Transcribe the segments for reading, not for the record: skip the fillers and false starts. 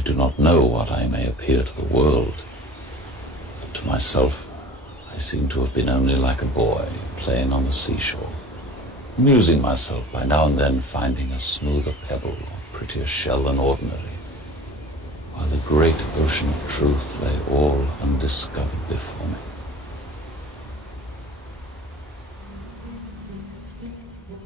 I do not know what I may appear to the world, but to myself I seem to have been only like a boy playing on the seashore, amusing myself by now and then finding a smoother pebble or prettier shell than ordinary, while the great ocean of truth lay all undiscovered before me.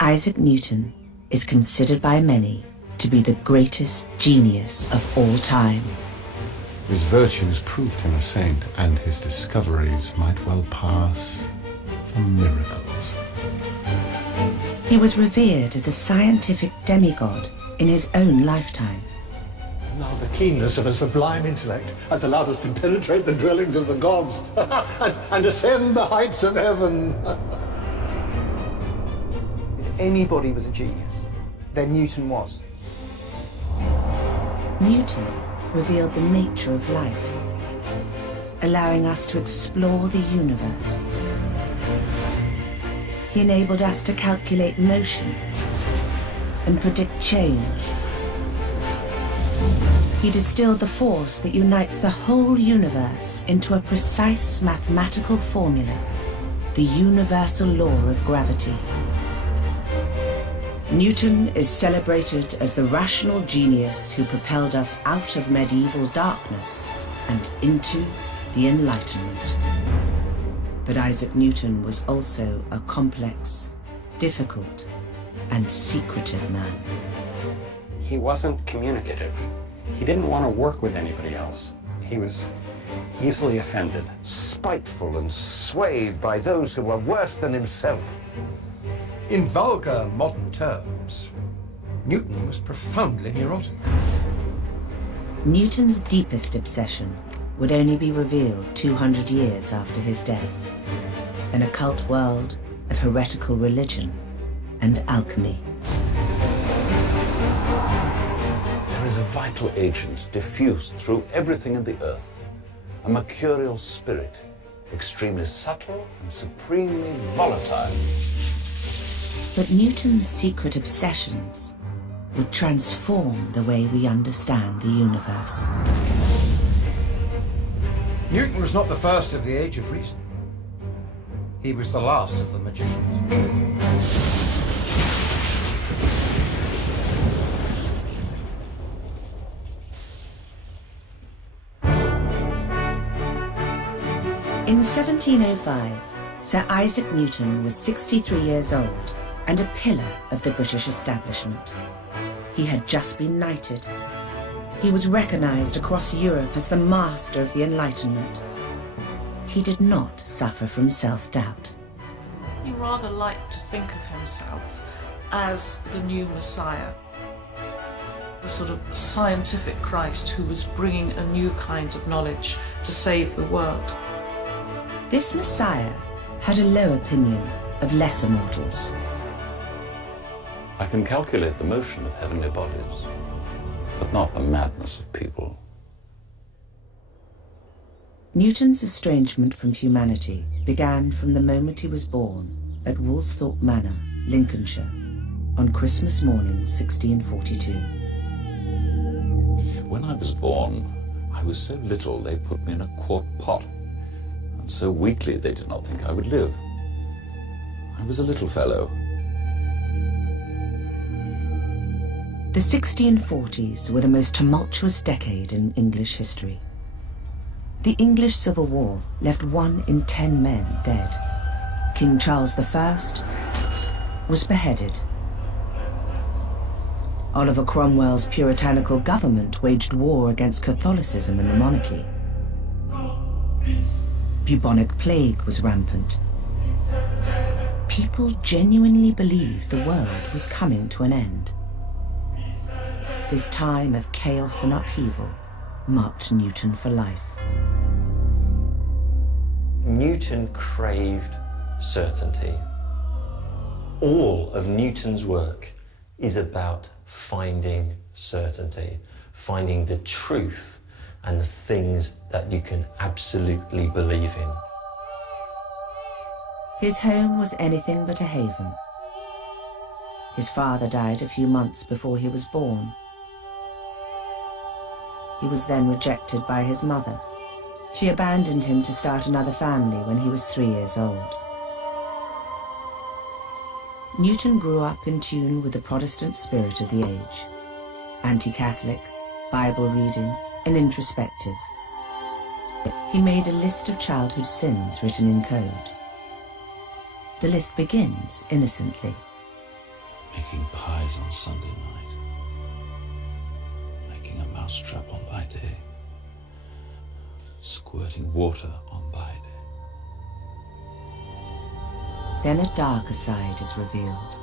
Isaac Newton is considered by many to be the greatest genius of all time. His virtues proved him a saint, and his discoveries might well pass for miracles. He was revered as a scientific demigod in his own lifetime. Now the keenness of a sublime intellect has allowed us to penetrate the dwellings of the gods and ascend the heights of heaven. If anybody was a genius, then Newton was. Newton revealed the nature of light, allowing us to explore the universe. He enabled us to calculate motion and predict change. He distilled the force that unites the whole universe into a precise mathematical formula, the universal law of gravity. Newton is celebrated as the rational genius who propelled us out of medieval darkness and into the Enlightenment. But Isaac Newton was also a complex, difficult, and secretive man. He wasn't communicative. He didn't want to work with anybody else. He was easily offended. Spiteful and swayed by those who were worse than himself. In vulgar modern terms, Newton was profoundly neurotic. Newton's deepest obsession would only be revealed 200 years after his death, an occult world of heretical religion and alchemy. There is a vital agent diffused through everything in the earth, a mercurial spirit, extremely subtle and supremely volatile. But Newton's secret obsessions would transform the way we understand the universe. Newton was not the first of the Age of Reason. He was the last of the magicians. In 1705, Sir Isaac Newton was 63 years old and a pillar of the British establishment. He had just been knighted. He was recognized across Europe as the master of the Enlightenment. He did not suffer from self-doubt. He rather liked to think of himself as the new Messiah, the sort of scientific Christ who was bringing a new kind of knowledge to save the world. This Messiah had a low opinion of lesser mortals. I can calculate the motion of heavenly bodies, but not the madness of people. Newton's estrangement from humanity began from the moment he was born at Woolsthorpe Manor, Lincolnshire, on Christmas morning 1642. When I was born, I was so little they put me in a quart pot, and so weakly they did not think I would live. I was a little fellow. The 1640s were the most tumultuous decade in English history. The English Civil War left 1 in 10 men dead. King Charles I was beheaded. Oliver Cromwell's puritanical government waged war against Catholicism and the monarchy. Bubonic plague was rampant. People genuinely believed the world was coming to an end. This time of chaos and upheaval marked Newton for life. Newton craved certainty. All of Newton's work is about finding certainty, finding the truth and the things that you can absolutely believe in. His home was anything but a haven. His father died a few months before he was born. He was then rejected by his mother. She abandoned him to start another family when he was 3 years old. Newton grew up in tune with the Protestant spirit of the age. Anti-Catholic, Bible reading, and introspective. He made a list of childhood sins written in code. The list begins innocently. Making pies on Sunday night. Making a mousetrap on thy day. Squirting water on thy day. Then a darker side is revealed.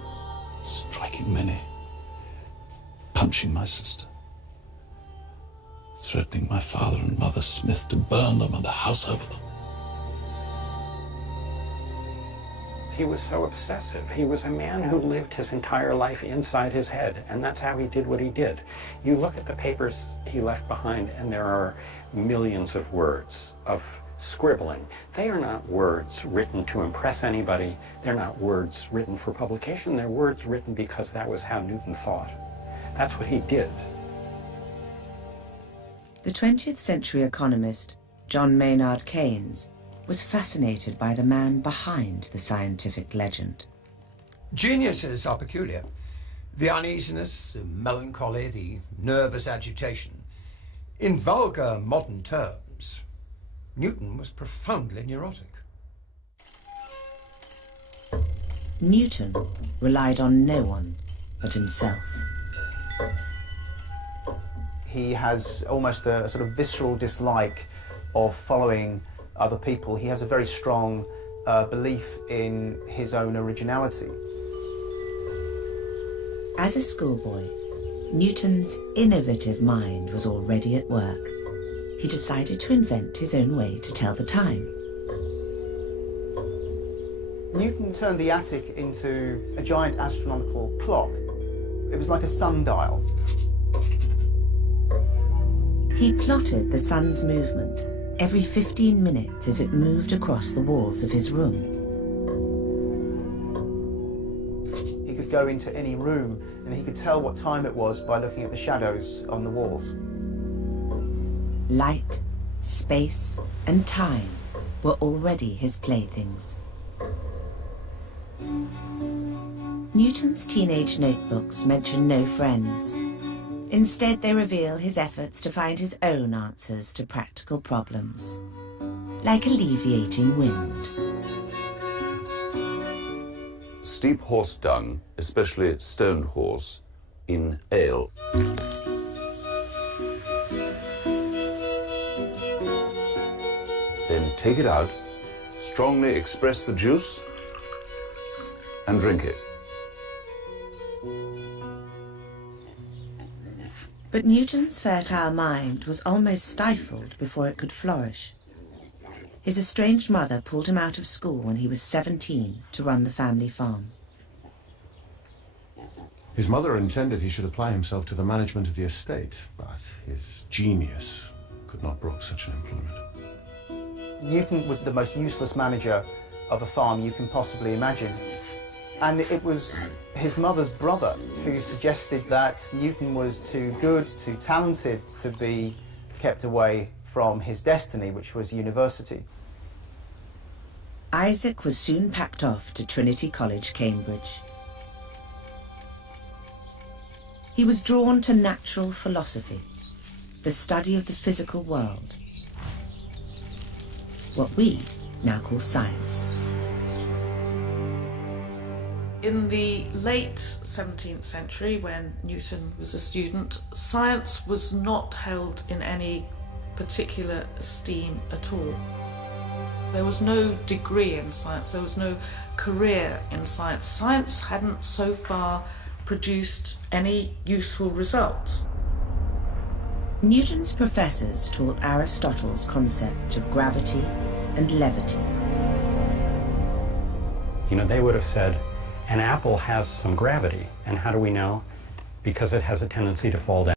Striking many. Punching my sister. Threatening my father and mother Smith to burn them and the house over them. He was so obsessive. He was a man who lived his entire life inside his head, and that's how he did what he did. You look at the papers he left behind, and there are millions of words of scribbling. They are not words written to impress anybody. They're not words written for publication. They're words written because that was how Newton thought. That's what he did. The 20th century economist John Maynard Keynes was fascinated by the man behind the scientific legend. Geniuses are peculiar. The uneasiness, the melancholy, the nervous agitation. In vulgar modern terms, Newton was profoundly neurotic. Newton relied on no one but himself. He has almost a sort of visceral dislike of following other people. He has a very strong belief in his own originality. As a schoolboy, Newton's innovative mind was already at work. He decided to invent his own way to tell the time. Newton turned the attic into a giant astronomical clock. It was like a sundial. He plotted the sun's movement every 15 minutes as it moved across the walls of his room. He could go into any room and he could tell what time it was by looking at the shadows on the walls. Light, space, and time were already his playthings. Newton's teenage notebooks mention no friends. Instead, they reveal his efforts to find his own answers to practical problems, like alleviating wind. Steep horse dung, especially stoned horse, in ale. Then take it out, strongly express the juice, and drink it. But Newton's fertile mind was almost stifled before it could flourish. His estranged mother pulled him out of school when he was 17 to run the family farm. His mother intended he should apply himself to the management of the estate, but his genius could not brook such an employment. Newton was the most useless manager of a farm you can possibly imagine. And it was his mother's brother who suggested that Newton was too good, too talented to be kept away from his destiny, which was university. Isaac was soon packed off to Trinity College, Cambridge. He was drawn to natural philosophy, the study of the physical world, what we now call science. In the late 17th century, when Newton was a student, science was not held in any particular esteem at all. There was no degree in science, there was no career in science. Science hadn't so far produced any useful results. Newton's professors taught Aristotle's concept of gravity and levity. You know, they would have said, an apple has some gravity. And how do we know? Because it has a tendency to fall down.